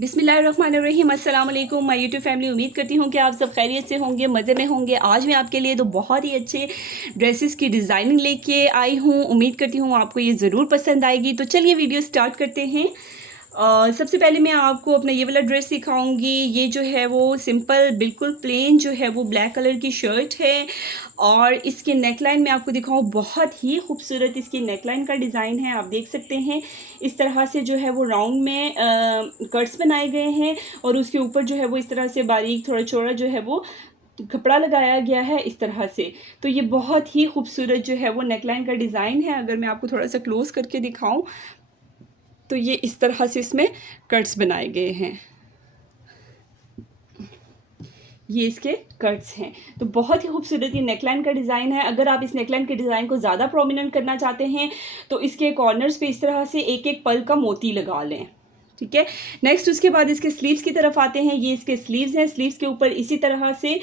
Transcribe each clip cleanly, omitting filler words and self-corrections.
बिस्मिल्लाहिर्रहमानिर्रहीम अस्सलाम वालेकुम माय यूट्यूब फैमिली। उम्मीद करती हूँ कि आप सब खैरियत से होंगे, मज़े में होंगे। आज मैं आपके लिए तो बहुत ही अच्छे ड्रेसेस की डिज़ाइनिंग लेके आई हूँ। उम्मीद करती हूँ आपको ये ज़रूर पसंद आएगी। तो चलिए वीडियो स्टार्ट करते हैं। सबसे पहले मैं आपको अपना ये वाला ड्रेस दिखाऊंगी। ये जो है वो सिंपल बिल्कुल प्लेन जो है वो ब्लैक कलर की शर्ट है और इसके नेकलाइन में आपको दिखाऊं, बहुत ही खूबसूरत इसकी नेकलाइन का डिज़ाइन है। आप देख सकते हैं इस तरह से जो है वो राउंड में कट्स बनाए गए हैं और उसके ऊपर जो है वो इस तरह से बारीक थोड़ा चौड़ा जो है वो कपड़ा लगाया गया है इस तरह से। तो ये बहुत ही खूबसूरत जो है वो नेकलाइन का डिज़ाइन है। अगर मैं आपको थोड़ा सा क्लोज करके दिखाऊं तो ये इस तरह से इसमें कट्स बनाए गए हैं। ये इसके कट्स हैं। तो बहुत ही खूबसूरत ये नेकलाइन का डिज़ाइन है। अगर आप इस नेकलाइन के डिज़ाइन को ज़्यादा प्रोमिनेंट करना चाहते हैं तो इसके कॉर्नर्स पे इस तरह से एक एक पल का मोती लगा लें, ठीक है। नेक्स्ट उसके बाद इसके स्लीव्स की तरफ आते हैं। ये इसके स्लीव्स हैं। स्लीव्स के ऊपर इसी तरह से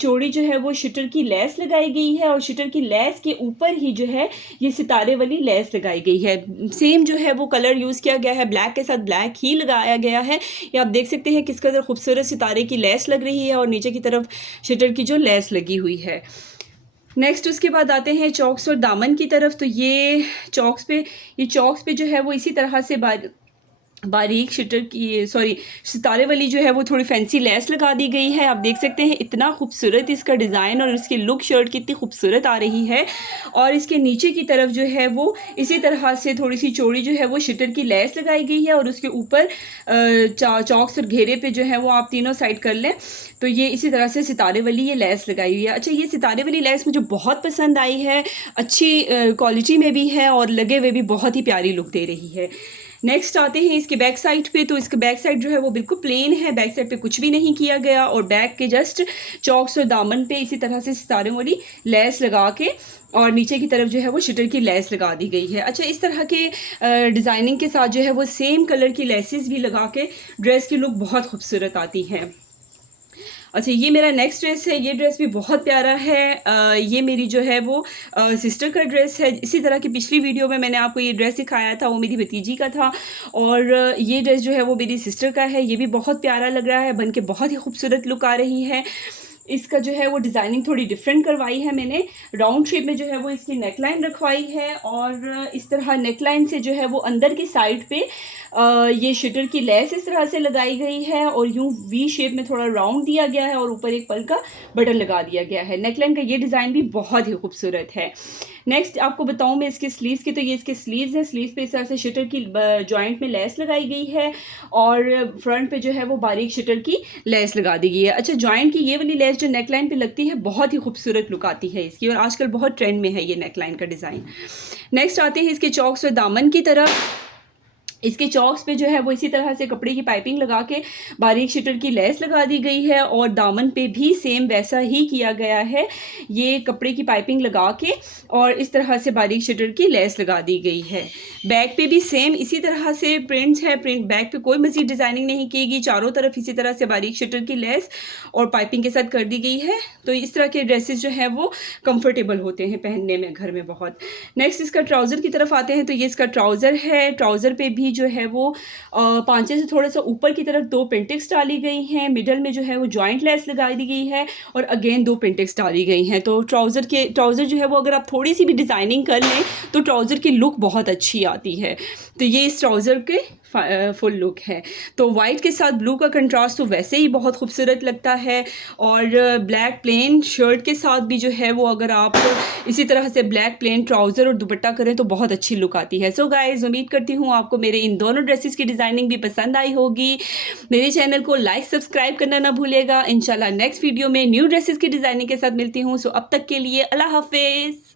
चौड़ी जो है वो शटर की लेस लगाई गई है और शटर की लेस के ऊपर ही जो है ये सितारे वाली लेस लगाई गई है। सेम जो है वो कलर यूज़ किया गया है, ब्लैक के साथ ब्लैक ही लगाया गया है। ये आप देख सकते हैं किस कदर खूबसूरत सितारे की लेस लग रही है और नीचे की तरफ शटर की जो लेस लगी हुई है। नेक्स्ट उसके बाद आते हैं चॉक्स और दामन की तरफ। तो ये चॉक्स पे जो है वो इसी तरह से बारीक शटर की सितारे वाली जो है वो थोड़ी फैंसी लेस लगा दी गई है। आप देख सकते हैं इतना खूबसूरत इसका डिज़ाइन और इसकी लुक शर्ट की इतनी खूबसूरत आ रही है। और इसके नीचे की तरफ जो है वो इसी तरह से थोड़ी सी चौड़ी जो है वो शटर की लेस लगाई गई है और उसके ऊपर चॉक्स और घेरे पे जो है वो आप तीनों साइड कर लें तो ये इसी तरह से सितारे वाली ये लेस लगाई हुई है। अच्छा, ये सितारे वाली लेस मुझे बहुत पसंद आई है, अच्छी क्वालिटी में भी है और लगे हुए भी बहुत ही प्यारी लुक दे रही है। नेक्स्ट आते हैं इसके बैक साइड पे। तो इसका बैक साइड जो है वो बिल्कुल प्लेन है, बैक साइड पे कुछ भी नहीं किया गया और बैक के जस्ट चॉक्स और दामन पे इसी तरह से सितारों वाली लेस लगा के और नीचे की तरफ जो है वो शटर की लेस लगा दी गई है। अच्छा, इस तरह के डिज़ाइनिंग के साथ जो है वो सेम कलर की लेसेस भी लगा के ड्रेस की लुक बहुत खूबसूरत आती है। अच्छा, ये मेरा नेक्स्ट ड्रेस है। ये ड्रेस भी बहुत प्यारा है। ये मेरी जो है वो सिस्टर का ड्रेस है। इसी तरह की पिछली वीडियो में मैंने आपको ये ड्रेस दिखाया था, वो मेरी भतीजी का था और ये ड्रेस जो है वो मेरी सिस्टर का है। ये भी बहुत प्यारा लग रहा है, बन के बहुत ही खूबसूरत लुक आ रही है। इसका जो है वो डिज़ाइनिंग थोड़ी डिफरेंट करवाई है मैंने। राउंड शेप में जो है वो इसकी नेकलाइन रखवाई है और इस तरह नेकलाइन से जो है वो अंदर की साइड पे ये शटर की लेस इस तरह से लगाई गई है और यूं वी शेप में थोड़ा राउंड दिया गया है और ऊपर एक पल का बटन लगा दिया गया है। नेकलाइन का ये डिज़ाइन भी बहुत ही खूबसूरत है। नेक्स्ट आपको बताऊं मैं इसके स्लीव्स की। तो ये इसके स्लीव्स हैं। स्लीव्स पे इस तरह से शटर की जॉइंट में लेस लगाई गई है और फ्रंट पे जो है वो बारीक शटर की लेस लगा दी गई है। अच्छा, जॉइंट की ये वाली लेस जो नेकलाइन पे लगती है बहुत ही खूबसूरत लुक आती है इसकी और आजकल बहुत ट्रेंड में है ये नेकलाइन का डिज़ाइन। नेक्स्ट आते हैं इसके चॉक्स और दामन की तरफ। इसके चॉक्स पे जो है वो इसी तरह से कपड़े की पाइपिंग लगा के बारीक शटर की लेस लगा दी गई है और दामन पे भी सेम वैसा ही किया गया है। ये कपड़े की पाइपिंग लगा के और इस तरह से बारीक शटर की लेस लगा दी गई है। बैक पे भी सेम इसी तरह से प्रिंट्स है। बैक पे कोई मज़ीद डिज़ाइनिंग नहीं की गई, चारों तरफ इसी तरह से बारीक शटर की लेस और पाइपिंग के साथ कर दी गई है। तो इस तरह के ड्रेसेस जो है वो कंफर्टेबल होते हैं पहनने में घर में बहुत। नेक्स्ट इसका ट्राउज़र की तरफ आते हैं। तो ये इसका ट्राउज़र है। ट्राउज़र पे भी जो है वो पांचे से थोड़ा सा ऊपर की तरफ दो पिंटेक्स डाली गई हैं। मिडल में जो है वो जॉइंट लेस लगाई दी गई है और अगेन दो पिंटेक्स डाली गई हैं। तो ट्राउज़र जो है वो अगर आप थोड़ी सी भी डिज़ाइनिंग कर लें तो ट्राउज़र की लुक बहुत अच्छी आती है। तो ये इस ट्राउज़र के फुल लुक है। तो वाइट के साथ ब्लू का कंट्रास्ट तो वैसे ही बहुत खूबसूरत लगता है और ब्लैक प्लेन शर्ट के साथ भी जो है वो अगर आप इसी तरह से ब्लैक प्लेन ट्राउज़र और दुपट्टा करें तो बहुत अच्छी लुक आती है। सो गाइस, उम्मीद करती हूँ आपको मेरे इन दोनों ड्रेसेस की डिज़ाइनिंग भी पसंद आई होगी। मेरे चैनल को लाइक सब्सक्राइब करना ना भूलिएगा। इंशाल्लाह नेक्स्ट वीडियो में न्यू ड्रेसेस की डिज़ाइनिंग के साथ मिलती हूँ। सो अब तक के लिए अल्लाह हाफिज़।